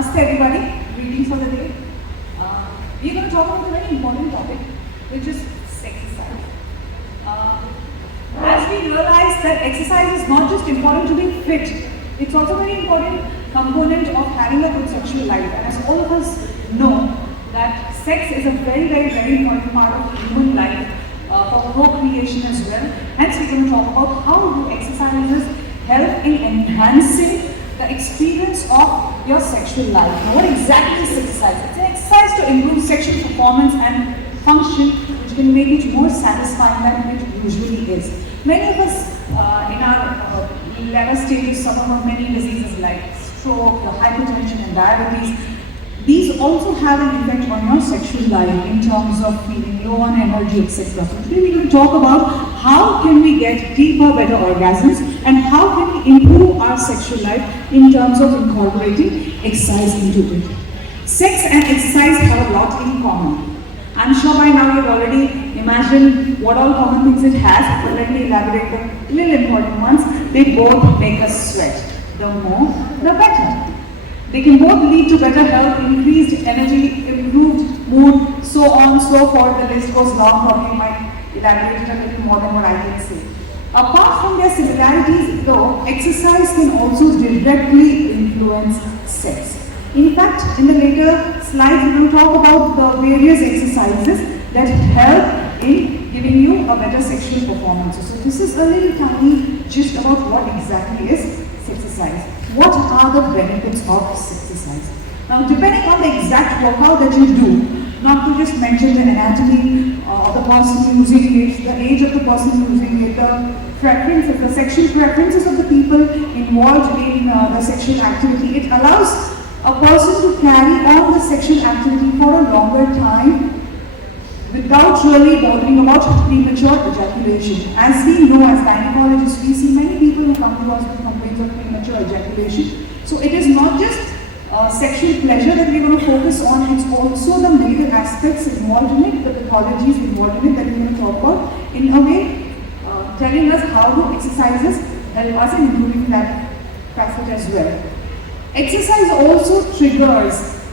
Namaste everybody, greetings for the day. We're going to talk about a very important topic, which is exercise. As we realize that exercise is not just important to be fit, it's also a very important component of having a good sexual life. And as all of us know, that sex is a very, very, very important part of human life for procreation as well. Hence, we're going to talk about how do exercises help in enhancing the experience of your sexual life. Now, what exactly is exercise? It's an exercise to improve sexual performance and function, which can make it more satisfying than it usually is. Many of us in our latter stages suffer from many diseases like stroke, hypertension and diabetes. These also have an effect on your sexual life in terms of feeling low on energy, etc. So today we're going to talk about how can we get deeper, better orgasms and how can we improve our sexual life in terms of incorporating exercise into it. Sex and exercise have a lot in common. I'm sure by now you've already imagined what all common things it has, but let me elaborate the little important ones. They both make us sweat. The more, the better. They can both lead to better health, increased energy, improved mood, so on, so forth. The list goes long, probably might elaborate it a little more than what I can say. Apart from their similarities though, exercise can also directly influence sex. In fact, in the later slides we will talk about the various exercises that help in giving you a better sexual performance. So this is a little tiny gist about what exactly is exercise. What are the benefits of exercise? Now, depending on the exact workout that you do, not to just mention the anatomy of the person using it, the age of the person using it, the preferences, the sexual preferences of the people involved in the sexual activity, it allows a person to carry on the sexual activity for a longer time without really bothering about premature ejaculation. As we know, as gynecologists, we see many people who come to us with complaints of premature ejaculation. So it is not just sexual pleasure that we're going to focus on, it's also the medical aspects involved in it, the pathologies involved in it that we're going to talk about, in a way telling us how do exercises help us in improving that facet as well. Exercise also triggers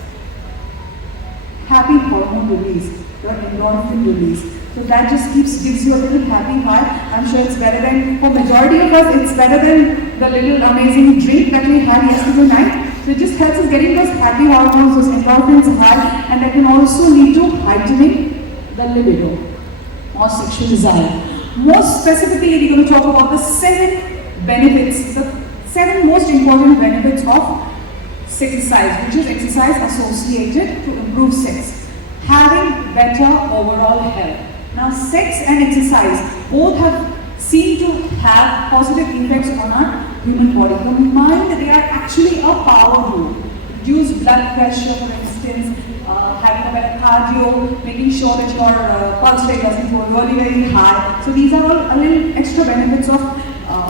happy hormone release, the endorphin release. So that just gives you a little happy high. I'm sure it's better than, for majority of us, it's better than the little amazing drink that we had yesterday night. So it just helps us getting those happy hormones, those endorphins high, and that can also lead to heightening the libido or sexual desire. More specifically, we're going to talk about the 7 benefits, the 7 most important benefits of exercise, which is exercise associated to improve sex. Having better overall health. Now, sex and exercise both have seem to have positive effects on our human body. Combined, they are actually a power tool. Reduce blood pressure, for instance, having a better cardio, making sure that your pulse rate doesn't go really very high. So these are all a little extra benefits of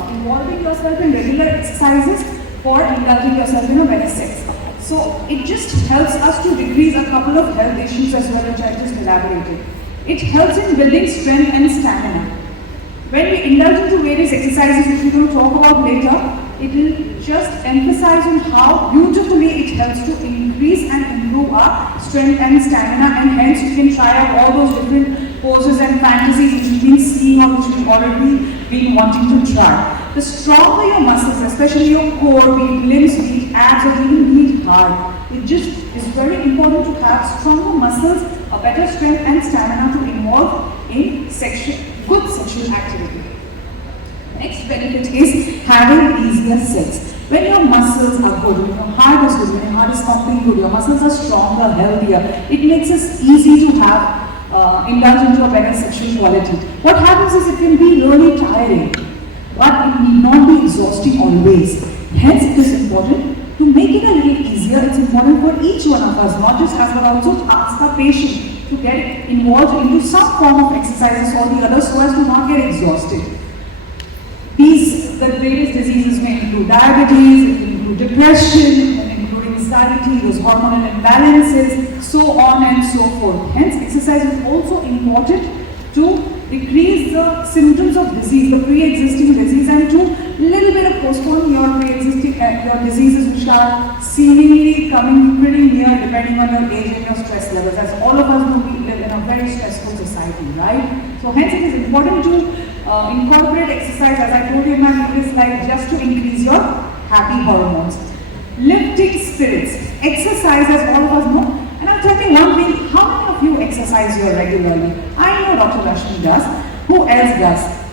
involving yourself in regular exercises for indulging yourself in a better sex. So it just helps us to decrease a couple of health issues as well, which I just elaborated. It helps in building strength and stamina. When we indulge into various exercises, which we're going to talk about later, it will just emphasize on how beautifully it helps to increase and improve our strength and stamina, and hence you can try out all those different poses and fantasies which you've been seeing or which you've already been wanting to try. The stronger your muscles, especially your core, be it limbs, be it abs, or even be it heart, it just is very important to have stronger muscles, a better strength and stamina to involve in good sexual activity. Next benefit is having easier sex. When your muscles are good, when your heart is good, when your heart is pumping good, your muscles are stronger, healthier, it makes it easy to have indulge into a better sexual quality. What happens is it can be really tiring, but it need not be exhausting always. Hence, it is important to make it a little easier. It's important for each one of us, not just us, but also to ask our patient to get involved into some form of exercises or the other so as to not get exhausted. The various diseases may include diabetes, it can include depression, it can include anxiety, those hormonal imbalances, so on and so forth. Hence, exercise is also important to decrease the symptoms of disease, the pre-existing disease, and to little bit of postpone your pre-existing your diseases which are seemingly coming pretty near depending on your age and your stress levels. As all of us know, we live in a very stressful society, right? So hence it is important to incorporate exercise, as I told you in my previous slide, just to increase your happy hormones. Lifting spirits. Exercise, as all of us know. And I'll tell you one thing, how many of you exercise here regularly? I know Dr. Rashmi does. Who else does?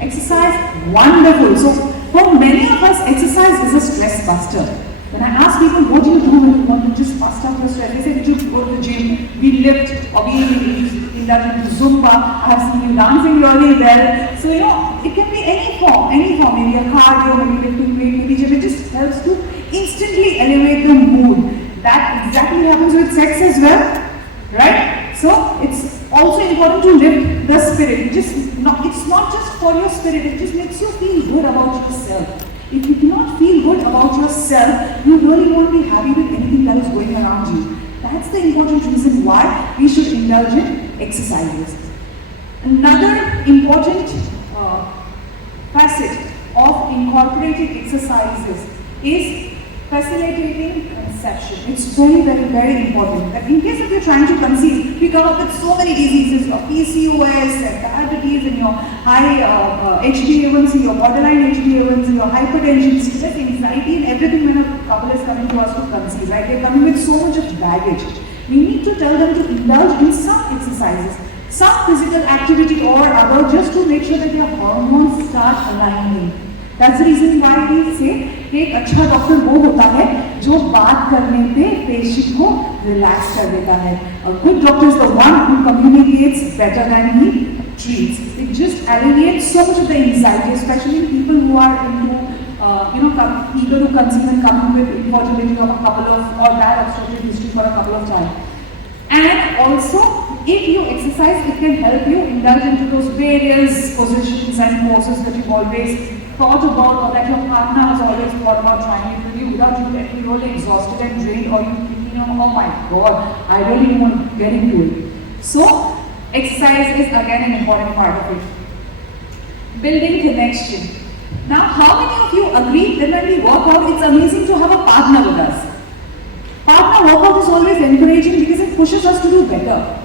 Exercise, wonderful. So for many of us, exercise is a stress buster. When I ask people, what do you do when you want to just bust up your stress? They say, we just go to the gym, we lift, or we indulge into Zumba. I have seen you dancing really well. So, you know, it can be any form, maybe a cardio, maybe lifting weight, maybe gym. It just helps to instantly elevate the mood. That exactly happens with sex as well, right? So, it's also important to lift the spirit. It's not just for your spirit, it just makes you feel good about yourself. If you do not feel good about yourself, you really won't be happy with anything that is going around you. That's the important reason why we should indulge in exercises. Another important facet of incorporating exercises is facilitating conception. It's very, very, very important that in case if you're trying to conceive, we come up with so many diseases, your PCOS and diabetes and your high HbA1c, your borderline HbA1c, your hypertension, stress, anxiety and everything when a couple is coming to us to conceive, right? They're coming with so much of baggage. We need to tell them to indulge in some exercises, some physical activity or other just to make sure that their hormones start aligning. That's the reason why we say एक अच्छा doctor वो होता है जो बात करने पे patient को रिलैक्स कर देता है. A good doctor is the one who communicates better than he treats. It just alleviates so much of the anxiety, especially in people who are into eager to conceive and come with infertility of a couple of or bad obstetric history for a couple of times. And also, if you exercise, it can help you indulge into those various positions and poses that you've always thought about or that your partner has always thought about trying it with you without you getting really exhausted and drained or you thinking, oh my god, I really want to get into it. So, exercise is again an important part of it. Building connection. Now, how many of you agree that when we work out, it's amazing to have a partner with us? Partner workout is always encouraging because it pushes us to do better.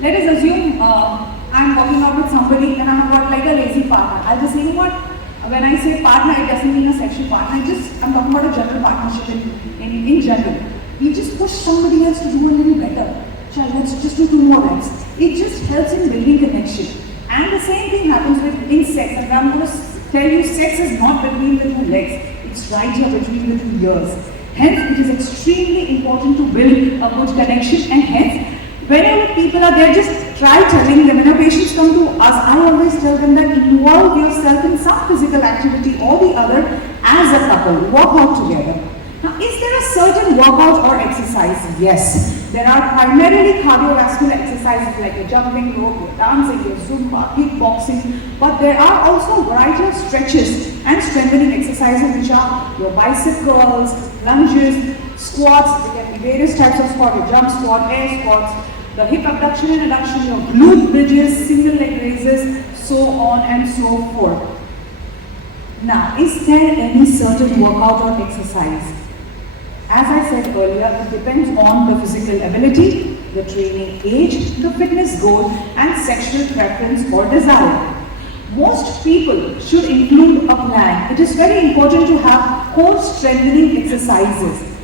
Let us assume I'm working out with somebody and I've got like a lazy partner. I'll just say, you know what? When I say partner, it doesn't mean a sexual partner. I'm talking about a general partnership in general. We just push somebody else to do a little better. Child, let's just do 2 more reps. It just helps in building connection. And the same thing happens in sex. And I'm going to tell you, sex is not between the 2 legs. It's right here between the 2 ears. Hence, it is extremely important to build a good connection. And hence, whenever people are there, just try telling them. When our patients come to us, I always tell them that involve yourself in some physical activity or the other as a couple. Work out together. Now, is there a certain workout or exercise? Yes. There are primarily cardiovascular exercises like your jumping rope, your dancing, your Zumba, kickboxing, but there are also a variety of stretches and strengthening exercises which are your bicep curls, lunges, squats. There can be various types of squat, your jump squat, air squats, the hip abduction and adduction, your glute bridges, single leg raises, so on and so forth. Now, is there any certain workout or exercise? As I said earlier, it depends on the physical ability, the training age, the fitness goal, and sexual preference or desire. Most people should include a plan. It is very important to have core strengthening exercises.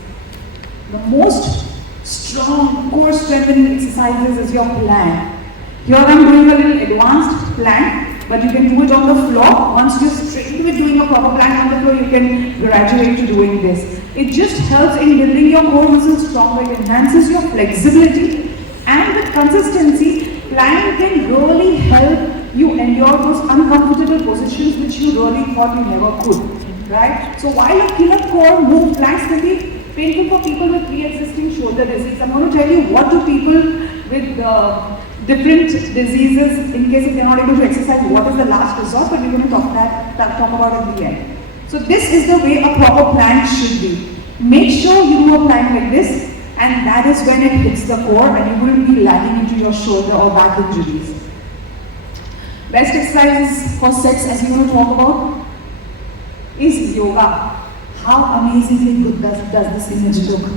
The most strong core strengthening exercises is your plan. Here I am doing a little advanced plan, but you can do it on the floor. Once you're straight with doing a proper plan on the floor, you can graduate to doing this. It just helps in building your core muscles stronger. It enhances your flexibility, and with consistency, planning can really help you endure those uncomfortable positions which you really thought you never could, right? So while a killer core move, planks can be painful for people with pre-existing shoulder disease. I'm going to tell you what do people with different diseases, in case if they're not able to exercise, what is the last resort, but we're going to talk about at the end. So this is the way a proper plan should be. Make sure you do a plan like this, and that is when it hits the core and you wouldn't be lagging into your shoulder or back injuries. Best exercises for sex, as you want to talk about, is yoga. how amazingly good does this image look?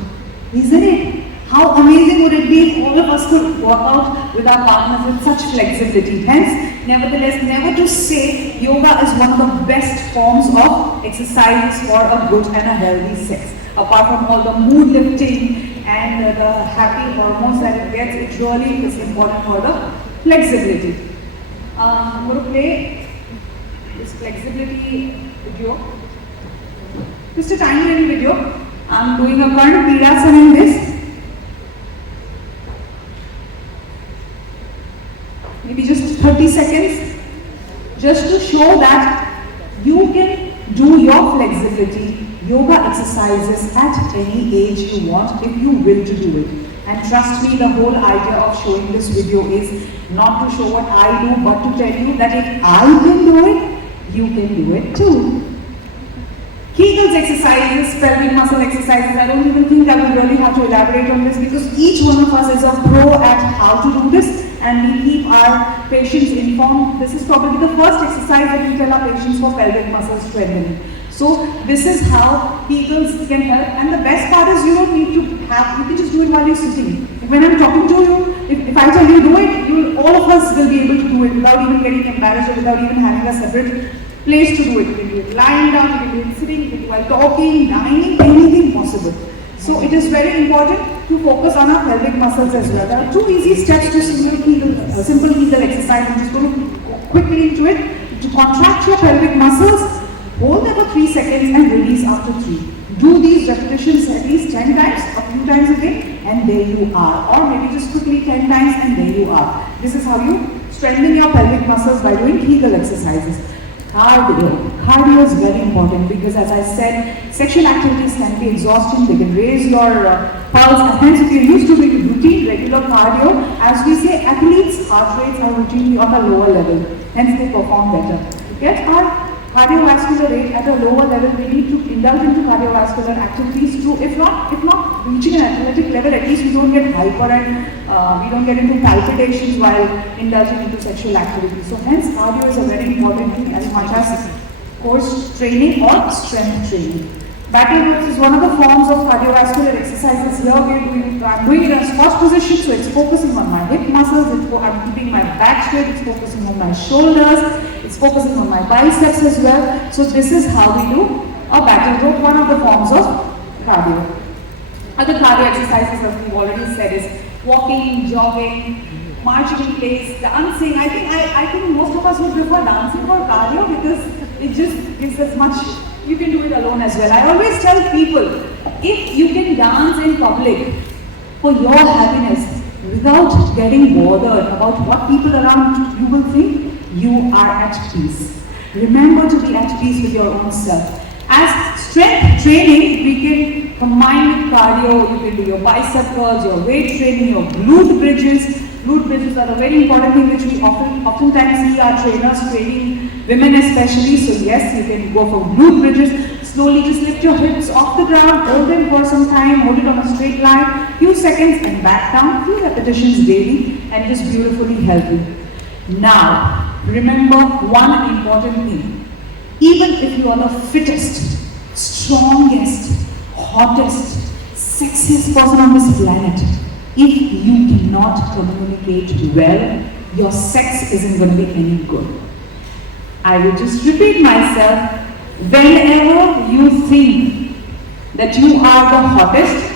Isn't it? How amazing would it be if all of us could work out with our partners with such flexibility? Hence, nevertheless, never to say yoga is one of the best forms of exercises for a good and a healthy sex. Apart from all the mood lifting and the happy hormones that it gets, it really is important for the flexibility. I'm going to play this flexibility video. Just a tiny little video. I'm doing a Karna Pidasana in this. Maybe just 30 seconds, just to show that you can do your flexibility yoga exercises at any age you want if you will to do it. And trust me, the whole idea of showing this video is not to show what I do, but to tell you that if I can do it, you can do it too. Kegels exercises, pelvic muscle exercises, I don't even think I will really have to elaborate on this because each one of us is a pro at how to do this and we keep our patients informed. This is probably the first exercise that we tell our patients for pelvic muscle strengthening. So this is how Kegels can help, and the best part is you don't need to have, you can just do it while you're sitting. When I'm talking to you, if I tell you do it, all of us will be able to do it without even getting embarrassed or without even having a separate place to do it. You can do it lying down, you can do it sitting, you can do it while talking, dining, anything possible. So it is very important to focus on our pelvic muscles as well. There are 2 easy steps to simple Kegel exercise. I'm just going to go quickly into it. To contract your pelvic muscles, hold them for 3 seconds and release after 3. Do these repetitions at least 10 times, a few times a day, and there you are. Or maybe just quickly 10 times and there you are. This is how you strengthen your pelvic muscles by doing Kegel exercises. Cardio. Cardio is very important because, as I said, sexual activities can be exhausting. They can raise your pulse, and hence if you're used to doing routine, regular cardio, as we say, athletes' heart rates are routinely on a lower level. Hence, they perform better. To get our cardiovascular rate at a lower level, we need to indulge into cardiovascular activities too. If not reaching an athletic level, at least we don't get hyper and we don't get into palpitations while indulging into sexual activities. So hence cardio is a very important thing as much as course training or strength training. Battle grips is one of the forms of cardiovascular exercises. Here I'm doing it in a squat position, so it's focusing on my hip muscles, I'm keeping my back straight, it's focusing on my shoulders, it's focusing on my biceps as well. So this is how we do a battle rope, one of the forms of cardio. Other cardio exercises, as we've already said, is walking, jogging, marching in place, dancing. I think most of us would prefer dancing for cardio because it just gives us much. You can do it alone as well. I always tell people, if you can dance in public for your happiness without getting bothered about what people around you will think, you are at peace. Remember to be at peace with your own self. As strength training, we can combine with cardio. You can do your bicep curls, your weight training, your glute bridges. Glute bridges are a very important thing which we oftentimes see our trainers training women especially. So yes, you can go for glute bridges. Slowly just lift your hips off the ground, hold them for some time, hold it on a straight line, few seconds and back down, few repetitions daily, and just beautifully healthy. Now, remember one important thing. Even if you are the fittest, strongest, hottest, sexiest person on this planet, if you cannot communicate well, your sex isn't going to be any good. I will just repeat myself. Whenever you think that you are the hottest,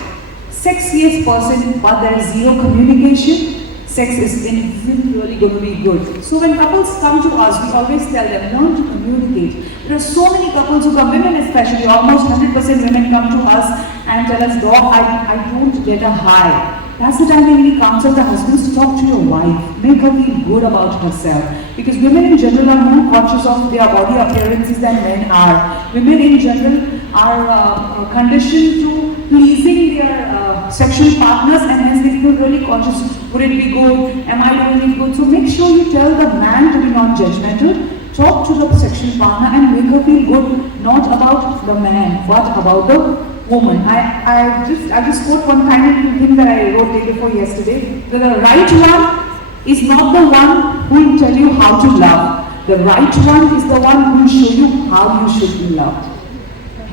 sexiest person, but there is zero communication, sex isn't really going to be good. So when couples come to us, we always tell them, learn to communicate. There are so many couples who come, women especially, almost 100% women come to us and tell us, Doc, I don't get a high. That's the time when we counsel the husbands to talk to your wife, make her feel good about herself. Because women in general are more conscious of their body appearances than men are. Women in general are conditioned to pleasing their sexual partners, and hence they feel really conscious. Would it be good? Am I doing it good? So make sure you tell the man to be non-judgmental. Talk to the sexual partner and make her feel good, not about the man, but about the woman. I just quote one tiny thing that I wrote day before yesterday. The right one is not the one who will tell you how to love. The right one is the one who will show you how you should be loved.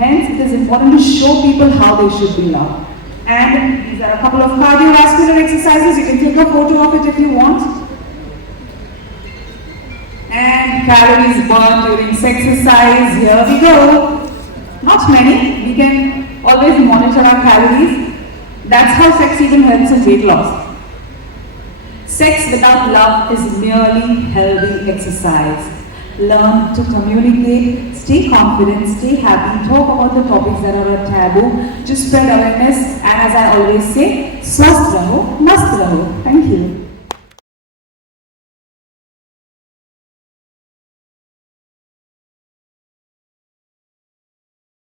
Hence, it is important to show people how they should be loved. And these are a couple of cardiovascular exercises. You can take a photo of it if you want. And calories burned during SEXERCISE. Here we go. Not many. We can always monitor our calories. That's how sex even helps in weight loss. Sex without love is merely healthy exercise. Learn to communicate, stay confident, stay happy, talk about the topics that are a taboo, just spread awareness, and as I always say, swasth raho, mast raho. Thank you.